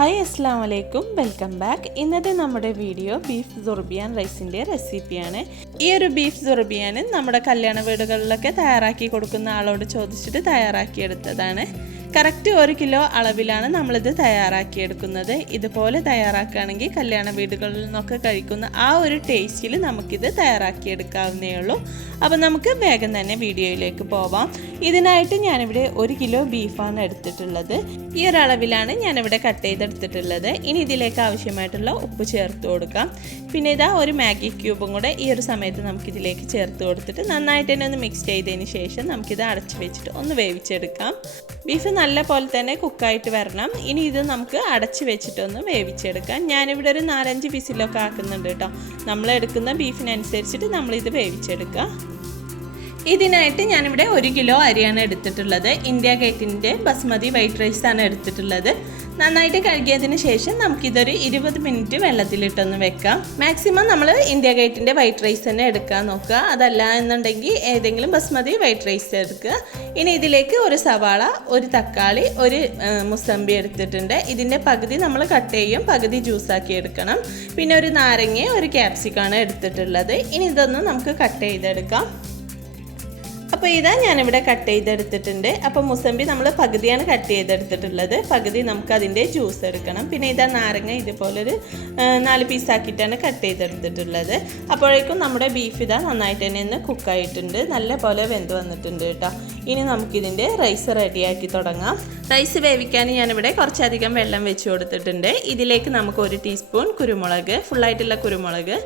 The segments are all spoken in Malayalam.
ഹായ് അസ്സാം വലൈക്കും വെൽക്കം ബാക്ക്. ഇന്നത്തെ നമ്മുടെ വീഡിയോ ബീഫ് സുർബിയാൻ റൈസിന്റെ റെസിപ്പിയാണ്. ഈ ഒരു ബീഫ് സുർബിയാൻ നമ്മുടെ കല്യാണ വീടുകളിലൊക്കെ തയ്യാറാക്കി കൊടുക്കുന്ന ആളോട് ചോദിച്ചിട്ട് തയ്യാറാക്കിയെടുത്തതാണ്. കറക്റ്റ് ഒരു കിലോ അളവിലാണ് നമ്മളിത് തയ്യാറാക്കിയെടുക്കുന്നത്. ഇതുപോലെ തയ്യാറാക്കുകയാണെങ്കിൽ കല്യാണ വീടുകളിൽ നിന്നൊക്കെ കഴിക്കുന്ന ആ ഒരു ടേസ്റ്റിൽ നമുക്കിത് തയ്യാറാക്കിയെടുക്കാവുന്നേ ഉള്ളൂ. അപ്പോൾ നമുക്ക് വേഗം തന്നെ വീഡിയോയിലേക്ക് പോവാം. ഇതിനായിട്ട് ഞാനിവിടെ ഒരു കിലോ ബീഫാണ് എടുത്തിട്ടുള്ളത്. ഈ ഒരു അളവിലാണ് ഞാനിവിടെ കട്ട് ചെയ്തെടുത്തിട്ടുള്ളത്. ഇനി ഇതിലേക്ക് ആവശ്യമായിട്ടുള്ള ഉപ്പ് ചേർത്ത് കൊടുക്കാം. പിന്നെ ഇതാ ഒരു മാഗി ക്യൂബും കൂടെ ഈ ഒരു സമയത്ത് നമുക്കിതിലേക്ക് ചേർത്ത് കൊടുത്തിട്ട് നന്നായിട്ട് തന്നെ ഒന്ന് മിക്സ് ചെയ്തതിന് ശേഷം നമുക്കിത് അടച്ചു വെച്ചിട്ട് ഒന്ന് വേവിച്ചെടുക്കാം. ബീഫ് നല്ല പോലെ തന്നെ കുക്കായിട്ട് വരണം. ഇനി ഇത് നമുക്ക് അടച്ച് വെച്ചിട്ടൊന്ന് വേവിച്ചെടുക്കാം. ഞാനിവിടെ ഒരു നാലഞ്ച് വിസിലൊക്കെ ആക്കുന്നുണ്ട് കേട്ടോ. നമ്മൾ എടുക്കുന്ന ബീഫിനനുസരിച്ചിട്ട് നമ്മളിത് വേവിച്ചെടുക്കുക ഇതിനായിട്ട് ഞാനിവിടെ ഒരു കിലോ അരിയാണ് എടുത്തിട്ടുള്ളത്. ഇന്ത്യ ഗേറ്റിന്റെ ബസ്മതി വൈറ്റ് റൈസ് ആണ് എടുത്തിട്ടുള്ളത്. നന്നായിട്ട് കഴുകിയതിന് ശേഷം നമുക്കിതൊരു ഇരുപത് മിനിറ്റ് വെള്ളത്തിലിട്ടൊന്ന് വെക്കാം. മാക്സിമം നമ്മൾ ഇന്ത്യ ഗേറ്റിന്റെ വൈറ്റ് റൈസ് തന്നെ എടുക്കാൻ നോക്കുക. അതല്ല എന്നുണ്ടെങ്കിൽ ഏതെങ്കിലും ബസ്മതി വൈറ്റ് റൈസ് എടുക്കുക. ഇനി ഇതിലേക്ക് ഒരു സവാള ഒരു തക്കാളി ഒരു മുസമ്പി എടുത്തിട്ടുണ്ട്. ഇതിന്റെ പകുതി നമ്മൾ കട്ട് ചെയ്യും പകുതി ജ്യൂസാക്കി എടുക്കണം. പിന്നെ ഒരു നാരങ്ങയും ഒരു ക്യാപ്സിക്കാണ് എടുത്തിട്ടുള്ളത്. ഇനി ഇതൊന്ന് നമുക്ക് കട്ട് ചെയ്തെടുക്കാം. അപ്പോൾ ഇതാ ഞാനിവിടെ കട്ട് ചെയ്തെടുത്തിട്ടുണ്ട്. അപ്പോൾ മുസമ്പി നമ്മൾ പകുതിയാണ് കട്ട് ചെയ്തെടുത്തിട്ടുള്ളത്. പകുതി നമുക്ക് അതിന്റെ ജ്യൂസ് എടുക്കണം. പിന്നെ ഇതാ നാരങ്ങ ഇതുപോലൊരു നാല് പീസാക്കിയിട്ടാണ് കട്ട് ചെയ്തെടുത്തിട്ടുള്ളത്. അപ്പോഴേക്കും നമ്മുടെ ബീഫ് ഇതാ നന്നായിട്ട് തന്നെ ഒന്ന് കുക്കായിട്ടുണ്ട് നല്ല പോലെ വെന്ത് വന്നിട്ടുണ്ട് കേട്ടോ. ഇനി നമുക്കിതിന്റെ റൈസ് റെഡിയാക്കി തുടങ്ങാം. റൈസ് വേവിക്കാൻ ഞാനിവിടെ കുറച്ചധികം വെള്ളം വെച്ച് കൊടുത്തിട്ടുണ്ട്. ഇതിലേക്ക് നമുക്ക് ഒരു ടീസ്പൂൺ കുരുമുളക് ഫുള്ളായിട്ടുള്ള കുരുമുളക്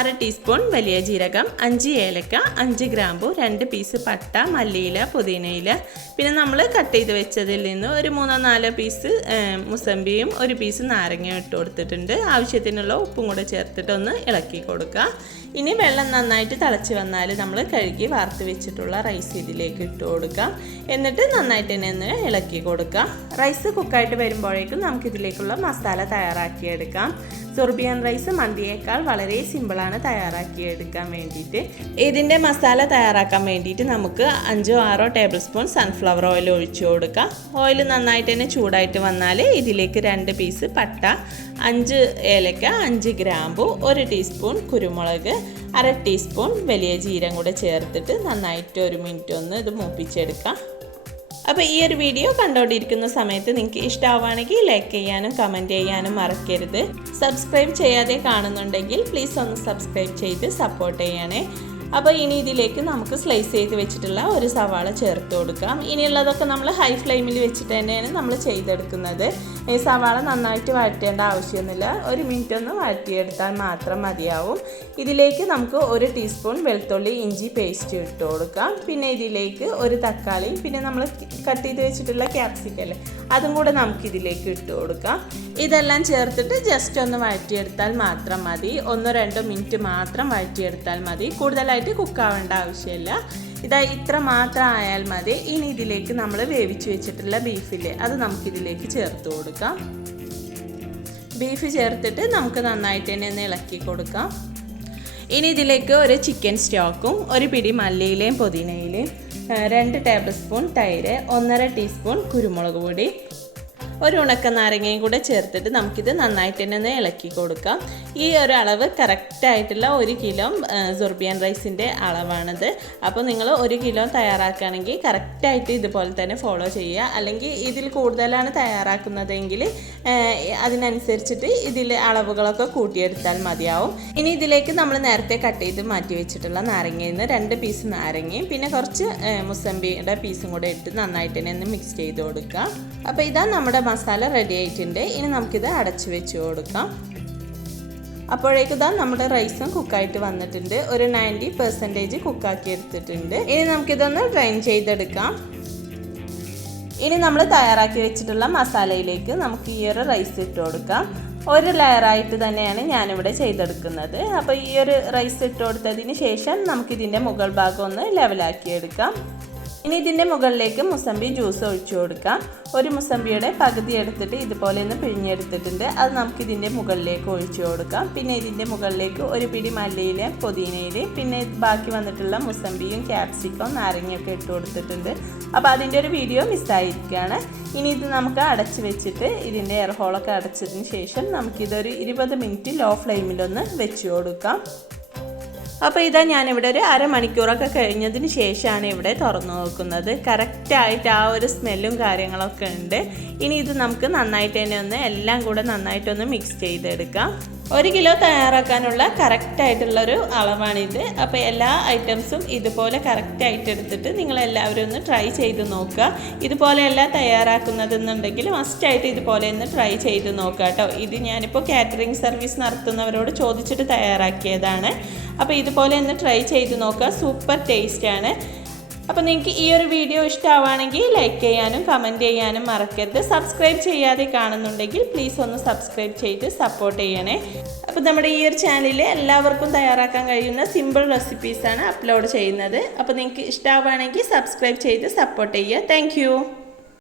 അര ടീസ്പൂൺ വലിയ ജീരകം അഞ്ച് ഏലക്ക അഞ്ച് ഗ്രാമ്പു രണ്ട് പീസ് പട്ട മല്ലിയില പുതിനയില. പിന്നെ നമ്മൾ കട്ട് ചെയ്ത് വെച്ചതിൽ നിന്ന് ഒരു മൂന്നോ നാലോ പീസ് മുസമ്പിയും ഒരു പീസ് നാരങ്ങയും ഇട്ട് കൊടുത്തിട്ടുണ്ട്. ആവശ്യത്തിനുള്ള ഉപ്പും കൂടെ ചേർത്തിട്ട് ഒന്ന് ഇളക്കി കൊടുക്കുക. ഇനി വെള്ളം നന്നായിട്ട് തിളച്ച് വന്നാൽ നമ്മൾ കഴുകി വാർത്ത് വെച്ചിട്ടുള്ള റൈസ് ഇതിലേക്ക് ഇട്ട് കൊടുക്കാം. എന്നിട്ട് നന്നായിട്ട് തന്നെ ഒന്ന് ഇളക്കി കൊടുക്കാം. റൈസ് കുക്കായിട്ട് വരുമ്പോഴേക്കും നമുക്കിതിലേക്കുള്ള മസാല തയ്യാറാക്കിയെടുക്കാം സൊർബിയൻ റൈസ് മന്തിയേക്കാൾ വളരെ സിമ്പിളാണ് തയ്യാറാക്കിയെടുക്കാൻ വേണ്ടിയിട്ട്. ഇതിന്റെ മസാല തയ്യാറാക്കാൻ വേണ്ടിയിട്ട് നമുക്ക് അഞ്ചോ ആറോ ടേബിൾ സ്പൂൺ സൺഫ്ലവർ ഓയിൽ ഒഴിച്ചു കൊടുക്കാം. ഓയിൽ നന്നായിട്ട് തന്നെ ചൂടായിട്ട് വന്നാൽ ഇതിലേക്ക് രണ്ട് പീസ് പട്ട അഞ്ച് ഏലക്ക അഞ്ച് ഗ്രാമ്പു ഒരു ടീസ്പൂൺ കുരുമുളക് അര ടീസ്പൂൺ വലിയ ജീരം കൂടെ ചേർത്തിട്ട് നന്നായിട്ട് ഒരു മിനിറ്റ് ഒന്ന് ഇത് മൂപ്പിച്ചെടുക്കാം. അപ്പോൾ ഈ ഒരു വീഡിയോ കണ്ടുകൊണ്ടിരിക്കുന്ന സമയത്ത് നിങ്ങൾക്ക് ഇഷ്ടമാവുകയാണെങ്കിൽ ലൈക്ക് ചെയ്യാനും കമന്റ് ചെയ്യാനും മറക്കരുത്. സബ്സ്ക്രൈബ് ചെയ്യാതെ കാണുന്നുണ്ടെങ്കിൽ പ്ലീസ് ഒന്ന് സബ്സ്ക്രൈബ് ചെയ്ത് സപ്പോർട്ട് ചെയ്യണേ. അപ്പോൾ ഇനി ഇതിലേക്ക് നമുക്ക് സ്ലൈസ് ചെയ്ത് വെച്ചിട്ടുള്ള ഒരു സവാള ചേർത്ത് കൊടുക്കാം. ഇനിയുള്ളതൊക്കെ നമ്മൾ ഹൈ ഫ്ലെയിമിൽ വെച്ചിട്ട് തന്നെയാണ് നമ്മൾ ചെയ്തെടുക്കുന്നത്. ഈ സവാള നന്നായിട്ട് വഴറ്റേണ്ട ആവശ്യമൊന്നുമില്ല. ഒരു മിനിറ്റ് ഒന്ന് വഴറ്റിയെടുത്താൽ മാത്രം മതിയാവും. ഇതിലേക്ക് നമുക്ക് ഒരു ടീസ്പൂൺ വെളുത്തുള്ളി ഇഞ്ചി പേസ്റ്റ് ഇട്ട് കൊടുക്കാം. പിന്നെ ഇതിലേക്ക് ഒരു തക്കാളി പിന്നെ നമ്മൾ കട്ട് ചെയ്ത് വെച്ചിട്ടുള്ള ക്യാപ്സിക്കല്ലേ അതും കൂടെ നമുക്ക് ഇതിലേക്ക് ഇട്ട് കൊടുക്കാം. ഇതെല്ലാം ചേർത്തിട്ട് ജസ്റ്റ് ഒന്ന് വഴറ്റിയെടുത്താൽ മാത്രം മതി. ഒന്നോ രണ്ടോ മിനിറ്റ് മാത്രം വഴറ്റിയെടുത്താൽ മതി. കൂടുതലായിട്ട് കുക്കാവേണ്ട ആവശ്യമില്ല. ഇതാ ഇത്ര മാത്രം ആയാൽ മതി. ഇനി ഇതിലേക്ക് നമ്മൾ വേവിച്ച് വെച്ചിട്ടുള്ള ബീഫില്ലേ അത് നമുക്കിതിലേക്ക് ചേർത്ത് കൊടുക്കാം. ബീഫ് ചേർത്തിട്ട് നമുക്ക് നന്നായിട്ട് തന്നെ ഒന്ന് ഇളക്കി കൊടുക്കാം. ഇനി ഇതിലേക്ക് ഒരു ചിക്കൻ സ്റ്റോക്കും ഒരു പിടി മല്ലിയിലയും പുതിനയിലയും രണ്ട് ടേബിൾ സ്പൂൺ തൈര് ഒന്നര ടീസ്പൂൺ കുരുമുളക് പൊടി ഒരു ഉണക്ക നാരങ്ങയും കൂടെ ചേർത്തിട്ട് നമുക്കിത് നന്നായിട്ട് തന്നെ ഒന്ന് ഇളക്കി കൊടുക്കാം. ഈ ഒരു അളവ് കറക്റ്റായിട്ടുള്ള ഒരു കിലോ സുർബിയൻ റൈസിന്റെ അളവാണിത്. അപ്പോൾ നിങ്ങൾ ഒരു കിലോ തയ്യാറാക്കുകയാണെങ്കിൽ കറക്റ്റായിട്ട് ഇതുപോലെ തന്നെ ഫോളോ ചെയ്യുക. അല്ലെങ്കിൽ ഇതിൽ കൂടുതലാണ് തയ്യാറാക്കുന്നതെങ്കിൽ അതിനനുസരിച്ചിട്ട് ഇതിൽ അളവുകളൊക്കെ കൂട്ടിയെടുത്താൽ മതിയാവും. ഇനി ഇതിലേക്ക് നമ്മൾ നേരത്തെ കട്ട് ചെയ്ത് മാറ്റി വെച്ചിട്ടുള്ള നാരങ്ങയിൽ നിന്ന് രണ്ട് പീസ് നാരങ്ങയും പിന്നെ കുറച്ച് മുസമ്പിയുടെ പീസും കൂടെ ഇട്ട് നന്നായിട്ട് തന്നെ ഒന്ന് മിക്സ് ചെയ്ത് കൊടുക്കുക. അപ്പോൾ ഇതാ നമ്മുടെ മസാല റെഡി ആയിട്ടുണ്ട്. ഇനി നമുക്കിത് അടച്ചു വെച്ച് കൊടുക്കാം. അപ്പോഴേക്കും ഇതാ നമ്മുടെ റൈസും കുക്കായിട്ട് വന്നിട്ടുണ്ട്. ഒരു നയന്റി പെർസെന്റേജ് കുക്കാക്കി എടുത്തിട്ടുണ്ട്. ഇനി നമുക്കിതൊന്ന് ഡ്രൈൻ ചെയ്തെടുക്കാം. ഇനി നമ്മൾ തയ്യാറാക്കി വെച്ചിട്ടുള്ള മസാലയിലേക്ക് നമുക്ക് ഈ ഒരു റൈസ് ഇട്ട് കൊടുക്കാം. ഒരു ലെയറായിട്ട് തന്നെയാണ് ഞാനിവിടെ ചെയ്തെടുക്കുന്നത്. അപ്പോൾ ഈ ഒരു റൈസ് ഇട്ട് കൊടുത്തതിന് ശേഷം നമുക്കിതിന്റെ മുകൾ ഭാഗം ഒന്ന് ലെവലാക്കി എടുക്കാം. ഇനി ഇതിന്റെ മുകളിലേക്ക് മുസമ്പി ജ്യൂസ് ഒഴിച്ചു കൊടുക്കാം. ഒരു മുസമ്പിയുടെ പകുതി എടുത്തിട്ട് ഇതുപോലെ ഒന്ന് പിഴിഞ്ഞെടുത്തിട്ടുണ്ട്. അത് നമുക്ക് ഇതിന്റെ മുകളിലേക്ക് ഒഴിച്ചു കൊടുക്കാം. പിന്നെ ഇതിന്റെ മുകളിലേക്ക് ഒരു പിടി മല്ലിയില പുതിനയില പിന്നെ ബാക്കി വന്നിട്ടുള്ള മുസമ്പിയും ക്യാപ്സിക്കവും നാരങ്ങയൊക്കെ ഇട്ട് കൊടുത്തിട്ടുണ്ട്. അപ്പോൾ അതിന്റെ ഒരു വീഡിയോ മിസ്സായിരിക്കുകയാണ് ഇനി ഇത് നമുക്ക് അടച്ച് വെച്ചിട്ട് ഇതിന്റെ എയർ ഹോളൊക്കെ അടച്ചതിന് ശേഷം നമുക്കിതൊരു ഇരുപത് മിനിറ്റ് ലോ ഫ്ലെയിമിലൊന്ന് വെച്ച് കൊടുക്കാം. അപ്പോൾ ഇതാ ഞാനിവിടെ ഒരു അരമണിക്കൂറൊക്കെ കഴിഞ്ഞതിന് ശേഷമാണ് ഇവിടെ തുറന്നു നോക്കുന്നത്. കറക്റ്റായിട്ട് ആ ഒരു സ്മെല്ലും കാര്യങ്ങളൊക്കെ ഉണ്ട്. ഇനി ഇത് നമുക്ക് നന്നായിട്ട് തന്നെ ഒന്ന് എല്ലാം കൂടെ നന്നായിട്ടൊന്ന് മിക്സ് ചെയ്തെടുക്കാം. ഒരു കിലോ തയ്യാറാക്കാനുള്ള കറക്റ്റായിട്ടുള്ളൊരു അളവാണിത്. അപ്പോൾ എല്ലാ ഐറ്റംസും ഇതുപോലെ കറക്റ്റായിട്ട് എടുത്തിട്ട് നിങ്ങൾ എല്ലാവരും ഒന്ന് ട്രൈ ചെയ്ത് നോക്കുക. ഇതുപോലെയല്ല തയ്യാറാക്കുന്നതെന്നുണ്ടെങ്കിൽ മസ്റ്റായിട്ട് ഇതുപോലെ ഒന്ന് ട്രൈ ചെയ്ത് നോക്കുക കേട്ടോ. ഇത് ഞാനിപ്പോൾ കാറ്ററിംഗ് സർവീസ് നടത്തുന്നവരോട് ചോദിച്ചിട്ട് തയ്യാറാക്കിയതാണ്. അപ്പോൾ ഇതുപോലെ ഒന്ന് ട്രൈ ചെയ്ത് നോക്കുക. സൂപ്പർ ടേസ്റ്റ് ആണ്. അപ്പോൾ നിങ്ങൾക്ക് ഈ ഒരു വീഡിയോ ഇഷ്ടമാവുകയാണെങ്കിൽ ലൈക്ക് ചെയ്യാനും കമന്റ് ചെയ്യാനും മറക്കരുത്. സബ്സ്ക്രൈബ് ചെയ്യാതെ കാണുന്നുണ്ടെങ്കിൽ പ്ലീസ് ഒന്ന് സബ്സ്ക്രൈബ് ചെയ്ത് സപ്പോർട്ട് ചെയ്യണേ. അപ്പോൾ നമ്മുടെ ഈ ഒരു ചാനലിൽ എല്ലാവർക്കും തയ്യാറാക്കാൻ കഴിയുന്ന സിമ്പിൾ റെസിപ്പീസാണ് അപ്ലോഡ് ചെയ്യുന്നത്. അപ്പോൾ നിങ്ങൾക്ക് ഇഷ്ടമാവുകയാണെങ്കിൽ സബ്സ്ക്രൈബ് ചെയ്ത് സപ്പോർട്ട് ചെയ്യുക. താങ്ക്